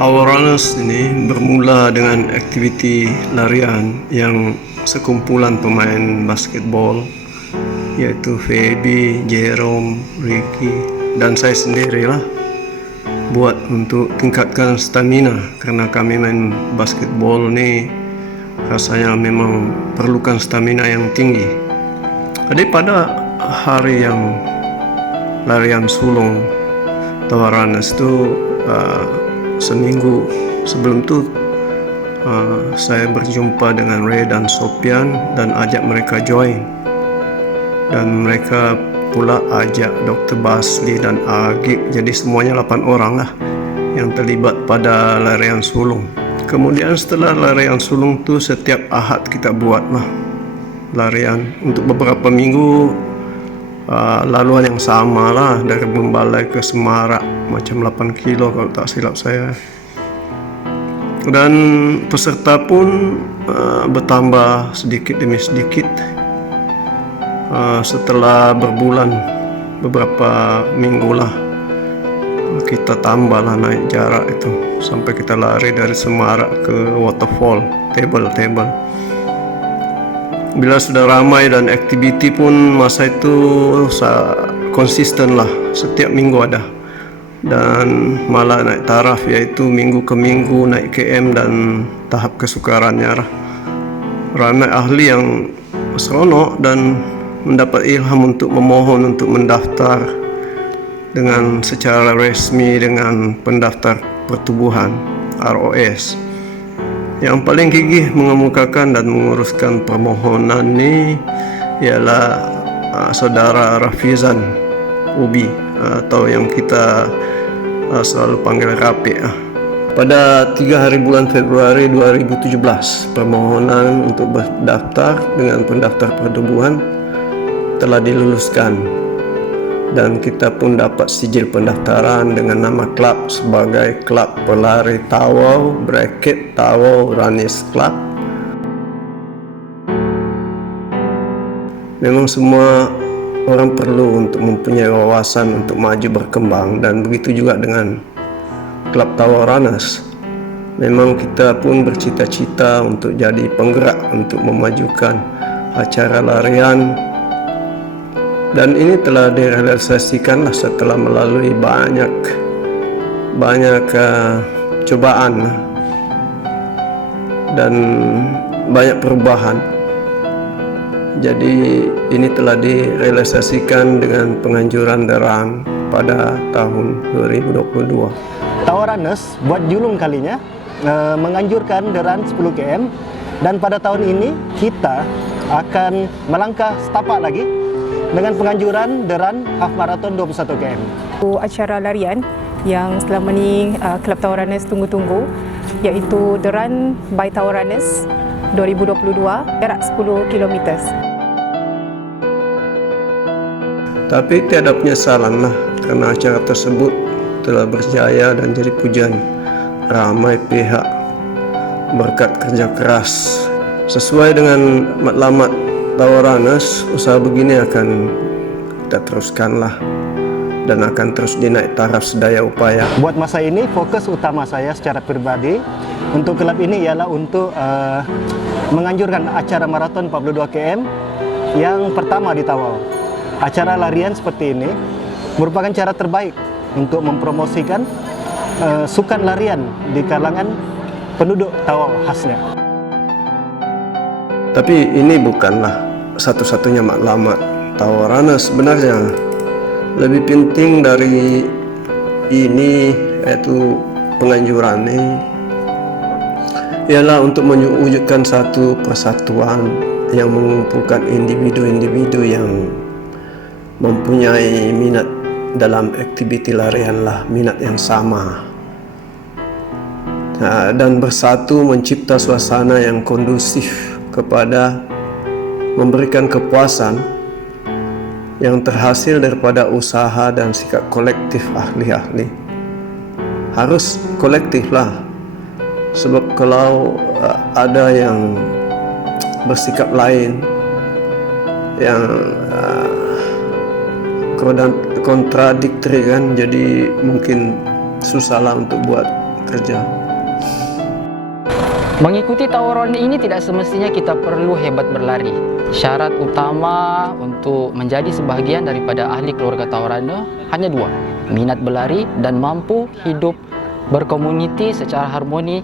Tawaranus ini bermula dengan aktiviti larian yang sekumpulan pemain basketball, yaitu Feby, Jerome, Ricky, dan saya sendirilah buat untuk tingkatkan stamina, karena kami main basketball ni rasanya memang perlukan stamina yang tinggi. Jadi pada hari yang larian sulung Tawaranus itu seminggu sebelum itu saya berjumpa dengan Ray dan Sopian dan ajak mereka join, dan mereka pula ajak Dr. Basli dan Agik, jadi semuanya 8 orang lah yang terlibat pada larian sulung. Kemudian setelah larian sulung tu setiap Ahad kita buat lah larian untuk beberapa minggu, laluan yang sama lah dari Bumbalai ke Semarak, macam 8 kilo kalau tak silap saya. Dan peserta pun bertambah sedikit demi sedikit. Setelah berbulan, beberapa minggu lah, kita tambah lah naik jarak itu sampai kita lari dari Semarak ke waterfall, table. Bila sudah ramai dan aktiviti pun masa itu konsisten lah, setiap minggu ada. Dan malah naik taraf, yaitu minggu ke minggu naik KM dan tahap kesukarannya lah. Ramai ahli yang seronok dan mendapat ilham untuk memohon untuk mendaftar dengan secara resmi dengan pendaftar pertubuhan ROS. Yang paling gigih mengemukakan dan menguruskan permohonan ini ialah saudara Rafizan Ubi, atau yang kita selalu panggil Rapi. Pada 3 hari bulan Februari 2017, permohonan untuk berdaftar dengan pendaftar pertubuhan telah diluluskan, dan kita pun dapat sijil pendaftaran dengan nama klub sebagai Klub Pelari Tawau Tawau Runners Club. Memang semua orang perlu untuk mempunyai wawasan untuk maju berkembang, dan begitu juga dengan Klub Tawau Runners. Memang kita pun bercita-cita untuk jadi penggerak untuk memajukan acara larian, dan ini telah direalisasikan setelah melalui banyak cobaan dan banyak perubahan. Jadi ini telah direalisasikan dengan penganjuran derang pada tahun 2022. Tawaranus buat julung kalinya menganjurkan derang 10 km, dan pada tahun ini kita akan melangkah setapak lagi dengan penganjuran deran half marathon 21 km. Acara larian yang selama ni Klub Tawaranus tunggu-tunggu, iaitu The Run by Tawaranus 2022, jarak 10 km. Tapi tiada penyesalan lah, karena acara tersebut telah berjaya dan jadi pujian ramai pihak berkat kerja keras. Sesuai dengan matlamat Tawaranus, usaha begini akan kita teruskanlah dan akan terus dinaik taraf sedaya upaya. Buat masa ini, fokus utama saya secara pribadi untuk klub ini ialah untuk menganjurkan acara maraton 42 km yang pertama di Tawau. Acara larian seperti ini merupakan cara terbaik untuk mempromosikan sukan larian di kalangan penduduk Tawau khasnya. Tapi ini bukanlah satu-satunya matlamat Tawaranus. Sebenarnya lebih penting dari ini, yaitu penganjuran ini, ialah untuk mewujudkan satu persatuan yang mengumpulkan individu-individu yang mempunyai minat dalam aktiviti larian lah, minat yang sama, dan bersatu mencipta suasana yang kondusif kepada memberikan kepuasan yang terhasil daripada usaha dan sikap kolektif ahli-ahli. Harus kolektif lah, sebab kalau ada yang bersikap lain, yang kontradiktif kan, jadi mungkin susahlah untuk buat kerja. Mengikuti tawaran ini tidak semestinya kita perlu hebat berlari. Syarat utama untuk menjadi sebahagian daripada ahli keluarga Tawarana hanya dua: minat berlari dan mampu hidup berkomuniti secara harmoni,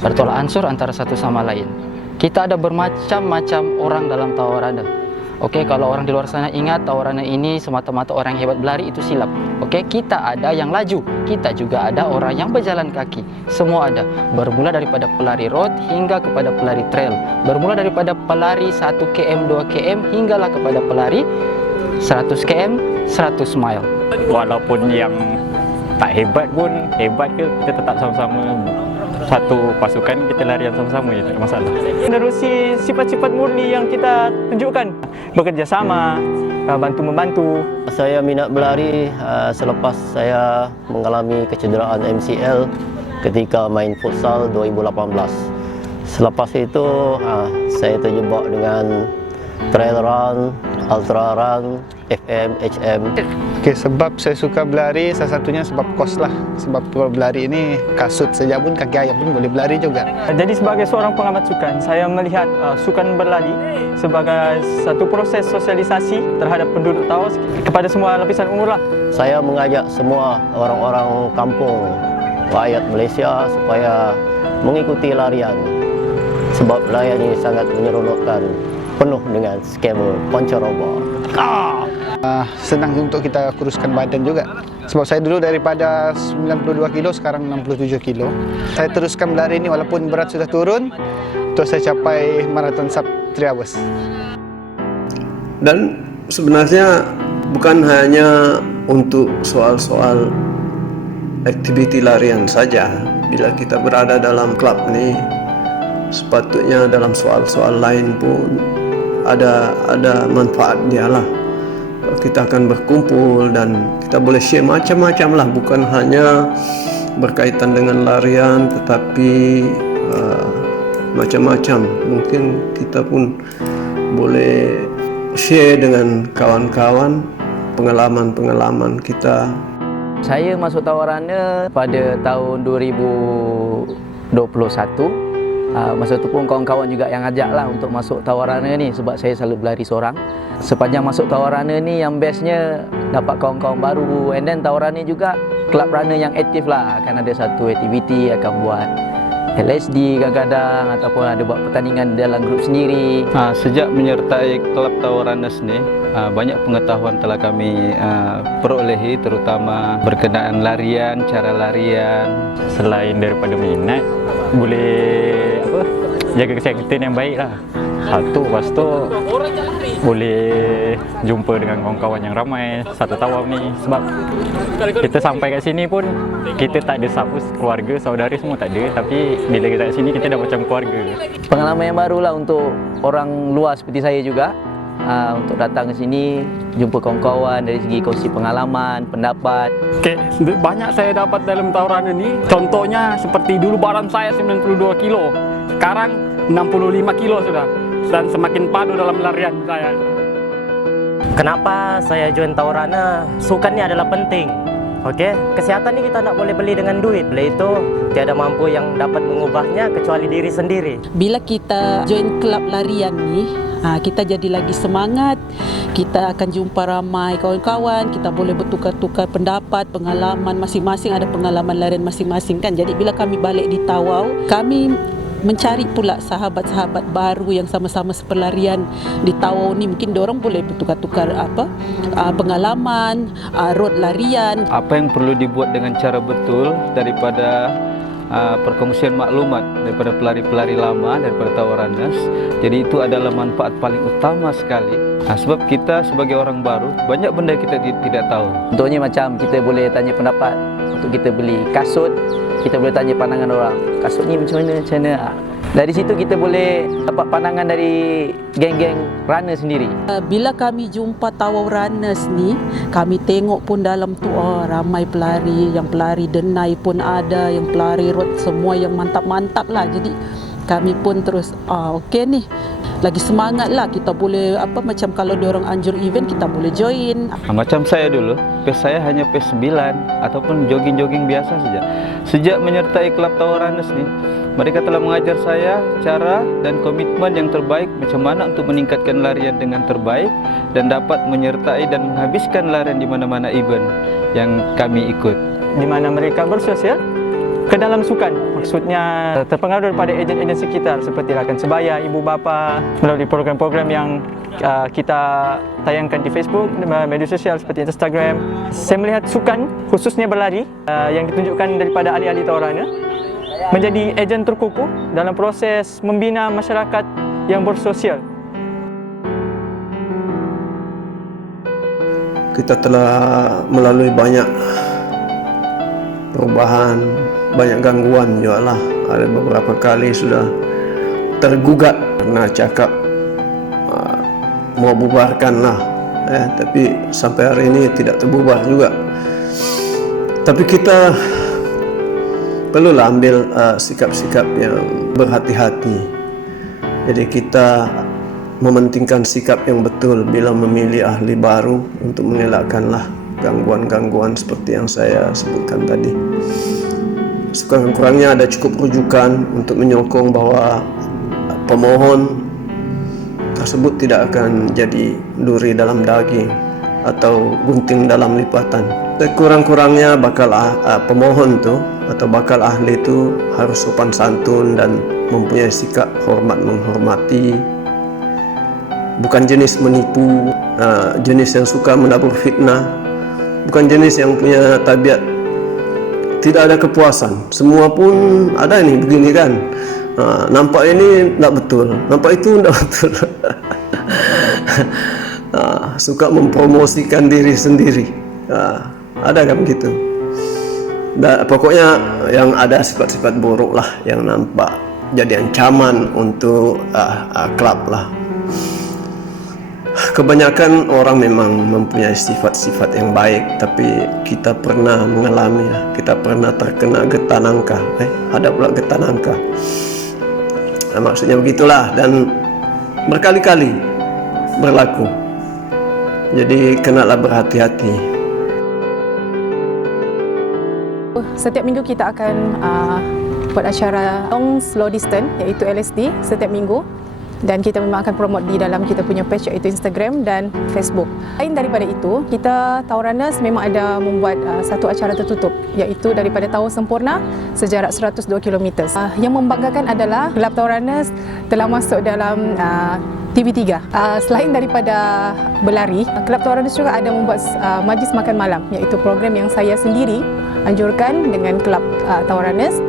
bertolak ansur antara satu sama lain. Kita ada bermacam-macam orang dalam Tawarana. Oke, kalau orang di luar sana ingat Tawarana ini semata-mata orang yang hebat berlari, itu silap. Oke, kita ada yang laju, kita juga ada orang yang berjalan kaki. Semua ada, bermula daripada pelari road hingga kepada pelari trail, bermula daripada pelari 1 km, 2 km hinggalah kepada pelari 100 km, 100 mile. Walaupun yang tak hebat pun, hebat ke kita tetap sama-sama satu pasukan, kita larian sama-sama je, tak ada masalah. Menerusi sifat-sifat murni yang kita tunjukkan, bekerja sama, bantu-membantu. Saya minat berlari selepas saya mengalami kecederaan MCL ketika main futsal 2018. Selepas itu saya terjebak dengan trail run, ultra run, FM, HM. Okay, sebab saya suka berlari, salah satunya sebab kos lah. Sebab kalau berlari ini kasut saja pun, kaki ayam pun boleh berlari juga. Jadi sebagai seorang pengamat sukan, saya melihat sukan berlari sebagai satu proses sosialisasi terhadap penduduk Tawau kepada semua lapisan umur lah. Saya mengajak semua orang-orang kampung, rakyat Malaysia supaya mengikuti larian. Sebab larian ini sangat menyeronokkan, penuh dengan skema pancaroba. Senang untuk kita kuruskan badan juga. Sebab saya dulu daripada 92 kilo, sekarang 67 kilo. Saya teruskan berlari ini walaupun berat sudah turun, untuk saya capai marathon sub 3 hours. Dan sebenarnya bukan hanya untuk soal-soal aktiviti larian saja. Bila kita berada dalam klub ni, sepatutnya dalam soal-soal lain pun ada manfaat dia lah. Kita akan berkumpul dan kita boleh share macam-macam lah, bukan hanya berkaitan dengan larian, tetapi macam-macam. Mungkin kita pun boleh share dengan kawan-kawan pengalaman-pengalaman kita. Saya masuk Tawarana pada tahun 2021. Masa tu pun kawan-kawan juga yang ajak lah untuk masuk Tawarana ni, sebab saya selalu berlari seorang. Sepanjang masuk Tawarana ni yang bestnya dapat kawan-kawan baru, and then Tawarana juga kelab runner yang aktif lah. Akan ada satu aktiviti, akan buat LSD kadang-kadang, ataupun ada buat pertandingan dalam grup sendiri. Sejak menyertai kelab Tawaranas ni, banyak pengetahuan telah kami perolehi, terutama berkenaan larian, cara larian. Selain daripada minat, boleh jaga kesihatan yang baik lah. Satu, lepas tu boleh jumpa dengan kawan-kawan yang ramai satu Tawau ni. Sebab kita sampai kat sini pun kita tak ada siapa, keluarga, saudara semua tak ada. Tapi bila kita kat sini kita dah macam keluarga. Pengalaman yang baru lah untuk orang luar seperti saya juga, untuk datang ke sini, jumpa kawan-kawan dari segi kongsi pengalaman, pendapat. Okay, banyak saya dapat dalam Tawarana ni. Contohnya seperti dulu badan saya 92 kilo, sekarang 65 kilo sudah, dan semakin padu dalam larian saya. Kenapa saya join Tawarana? Sukan ni adalah penting. Okey, kesihatan ni kita tak boleh beli dengan duit. Oleh itu, tiada mampu yang dapat mengubahnya kecuali diri sendiri. Bila kita join kelab larian ni, kita jadi lagi semangat. Kita akan jumpa ramai kawan-kawan, kita boleh bertukar-tukar pendapat, pengalaman masing-masing, ada pengalaman larian masing-masing kan. Jadi bila kami balik di Tawau, kami mencari pula sahabat-sahabat baru yang sama-sama seperlarian di Tawau ni. Mungkin diorang boleh bertukar-tukar pengalaman, road larian. Apa yang perlu dibuat dengan cara betul daripada perkongsian maklumat daripada pelari-pelari lama, daripada Tawaranas. Jadi itu adalah manfaat paling utama sekali. Sebab kita sebagai orang baru, banyak benda kita tidak tahu. Contohnya macam kita boleh tanya pendapat untuk kita beli kasut, kita boleh tanya pandangan orang, kasut ni macam mana. Dari situ kita boleh dapat pandangan dari geng-geng runner sendiri. Bila kami jumpa Tawau runners ni, kami tengok pun dalam tu ramai pelari, yang pelari denai pun ada, yang pelari road semua yang mantap-mantap lah. Jadi kami pun terus okey nih, lagi semangat lah, kita boleh macam kalau diorang anjur event kita boleh join. Macam saya dulu, pace saya hanya pace 9 ataupun jogging-jogging biasa saja. Sejak menyertai klub Tauranes nih, mereka telah mengajar saya cara dan komitmen yang terbaik macam mana untuk meningkatkan larian dengan terbaik dan dapat menyertai dan menghabiskan larian di mana-mana event yang kami ikut. Di mana mereka bersosial ke dalam sukan, maksudnya terpengaruh daripada ejen-ejen sekitar seperti rakan sebaya, ibu bapa, melalui program-program yang kita tayangkan di Facebook, media sosial seperti Instagram. Saya melihat sukan, khususnya berlari, yang ditunjukkan daripada ahli-ahli Taurana menjadi ejen terkukuh dalam proses membina masyarakat yang bersosial. Kita telah melalui banyak perubahan, banyak gangguan juga lah. Ada beberapa kali sudah tergugat karena cakap mau bubarkan lah, tapi sampai hari ini tidak terbubar juga. Tapi kita perlulah ambil sikap-sikap yang berhati-hati. Jadi kita mementingkan sikap yang betul bila memilih ahli baru untuk mengelakkanlah gangguan-gangguan seperti yang saya sebutkan tadi. Sekurang-kurangnya ada cukup rujukan untuk menyokong bahwa pemohon tersebut tidak akan jadi duri dalam daging atau gunting dalam lipatan. Sekurang-kurangnya bakal pemohon tu atau bakal ahli itu harus sopan santun dan mempunyai sikap hormat menghormati, bukan jenis menipu, jenis yang suka menabur fitnah, bukan jenis yang punya tabiat tidak ada kepuasan. Semua pun ada ini begini kan, nampak ini tidak betul, nampak itu tidak betul. Suka mempromosikan diri sendiri, ada kan begitu. Pokoknya yang ada sifat-sifat buruk lah yang nampak jadi ancaman untuk klub lah. Kebanyakan orang memang mempunyai sifat-sifat yang baik, tapi kita pernah mengalami, kita pernah terkena getah nangka. Ada pula getah nangka. Maksudnya begitulah, dan berkali-kali berlaku. Jadi kenalah berhati-hati. Setiap minggu kita akan buat acara long slow distance, iaitu LSD, setiap minggu. Dan kita memang akan promote di dalam kita punya page, iaitu Instagram dan Facebook. Lain daripada itu, kita Tauranes memang ada membuat satu acara tertutup, iaitu daripada Tahu Sempurna sejarak 102 km. Yang membanggakan adalah Kelab Tauranes telah masuk dalam TV3. Selain daripada berlari, Kelab Tauranes juga ada membuat majlis makan malam, iaitu program yang saya sendiri anjurkan dengan Kelab Tauranes.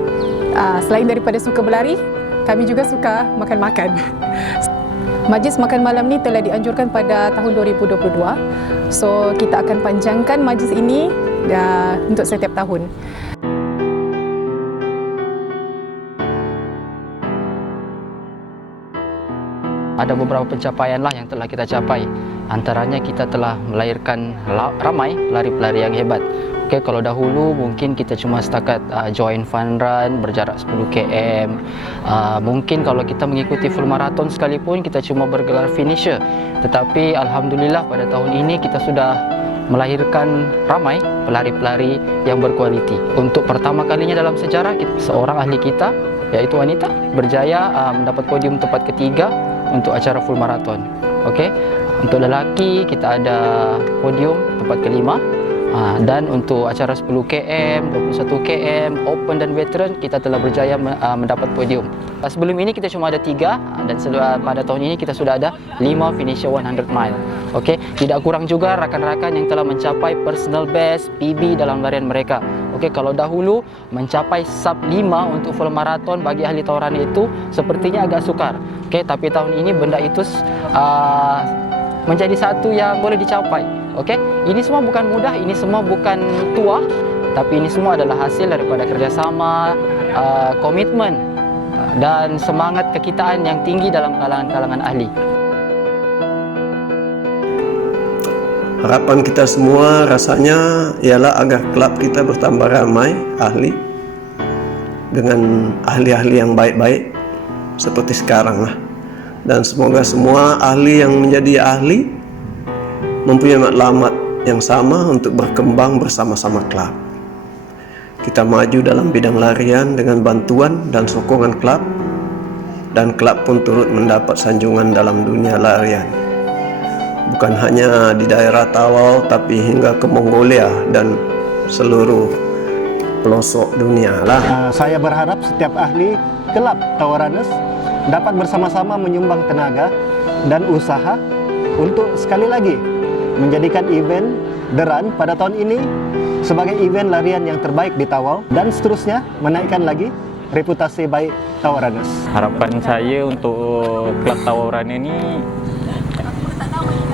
Selain daripada suka berlari, kami juga suka makan-makan. Majlis makan malam ni telah dianjurkan pada tahun 2022. So, kita akan panjangkan majlis ini untuk setiap tahun. Ada beberapa pencapaian lah yang telah kita capai. Antaranya kita telah melahirkan ramai pelari-pelari yang hebat. Okey, kalau dahulu mungkin kita cuma setakat join fun run berjarak 10 km. Mungkin kalau kita mengikuti full marathon sekalipun kita cuma bergelar finisher. Tetapi alhamdulillah pada tahun ini kita sudah melahirkan ramai pelari-pelari yang berkualiti. Untuk pertama kalinya dalam sejarah, seorang ahli kita, iaitu wanita, berjaya mendapat podium tempat ketiga untuk acara full marathon. Okey, untuk lelaki kita ada podium tempat kelima. Dan untuk acara 10 km, 21 km, open dan veteran, kita telah berjaya mendapat podium. Sebelum ini kita cuma ada 3 dan pada tahun ini kita sudah ada 5 finisher 100 mile. Okey, tidak kurang juga rakan-rakan yang telah mencapai personal best PB dalam larian mereka. Okey, kalau dahulu mencapai sub 5 untuk full marathon bagi ahli Taurani itu sepertinya agak sukar. Okey, tapi tahun ini benda itu menjadi satu yang boleh dicapai. Okey, ini semua bukan mudah, ini semua bukan tua, tapi ini semua adalah hasil daripada kerjasama, komitmen dan semangat kekitaan yang tinggi dalam kalangan-kalangan ahli. Harapan kita semua rasanya ialah agar klub kita bertambah ramai ahli dengan ahli-ahli yang baik-baik, seperti sekarang lah. Dan semoga semua ahli yang menjadi ahli mempunyai matlamat yang sama untuk berkembang bersama-sama klub. Kita maju dalam bidang larian dengan bantuan dan sokongan klub, dan klub pun turut mendapat sanjungan dalam dunia larian. Bukan hanya di daerah Tawau, tapi hingga ke Mongolia dan seluruh pelosok dunia lah. Saya berharap setiap ahli klub Tawaranus dapat bersama-sama menyumbang tenaga dan usaha untuk sekali lagi menjadikan event The Run pada tahun ini sebagai event larian yang terbaik di Tawau, dan seterusnya menaikkan lagi reputasi baik Tawaranus. Harapan saya untuk klub Tawaran ini,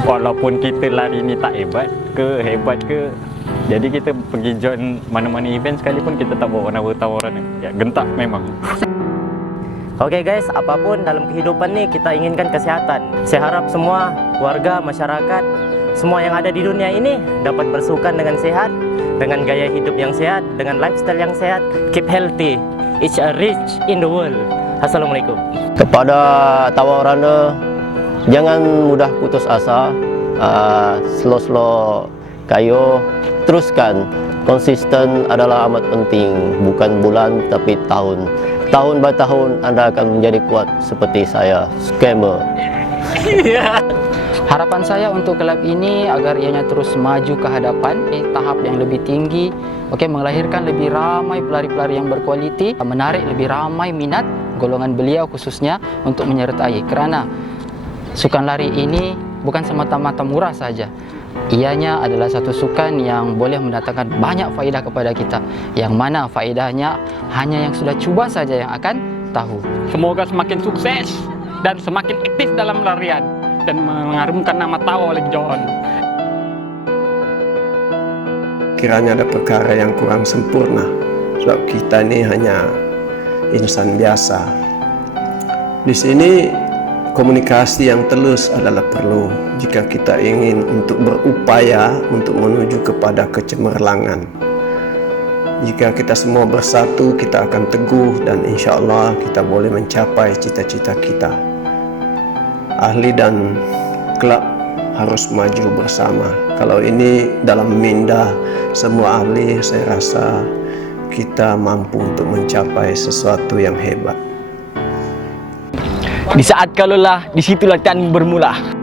walaupun kita lari ni tak hebat ke, jadi kita pergi join mana-mana event sekalipun kita tak bawa nama Tawaran, ya gentak memang. Oke guys, apapun dalam kehidupan nih kita inginkan kesehatan. Saya harap semua warga, masyarakat, semua yang ada di dunia ini dapat bersukan dengan sehat, dengan gaya hidup yang sehat, dengan lifestyle yang sehat. Keep healthy, each are rich in the world. Assalamualaikum. Kepada Tawarana, jangan mudah putus asa, slow-slow kayo, teruskan. Konsisten adalah amat penting, bukan bulan tapi tahun. Tahun by tahun Anda akan menjadi kuat seperti saya, scammer. Harapan saya untuk klub ini agar ianya terus maju ke hadapan tahap yang lebih tinggi, melahirkan lebih ramai pelari-pelari yang berkualiti, menarik lebih ramai minat golongan beliau khususnya untuk menyertai, karena sukan lari ini bukan semata-mata murah saja. Ianya adalah satu sukan yang boleh mendatangkan banyak faedah kepada kita, yang mana faedahnya hanya yang sudah cuba saja yang akan tahu. Semoga semakin sukses dan semakin aktif dalam larian dan mengharumkan nama Tawau lagi John. Kiranya ada perkara yang kurang sempurna, sebab kita ini hanya insan biasa. Di sini komunikasi yang telus adalah perlu jika kita ingin untuk berupaya untuk menuju kepada kecemerlangan. Jika kita semua bersatu, kita akan teguh dan insya Allah kita boleh mencapai cita-cita kita. Ahli dan klub harus maju bersama. Kalau ini dalam minda semua ahli, saya rasa kita mampu untuk mencapai sesuatu yang hebat. Di saat kau lelah, disitulah latihanmu bermula.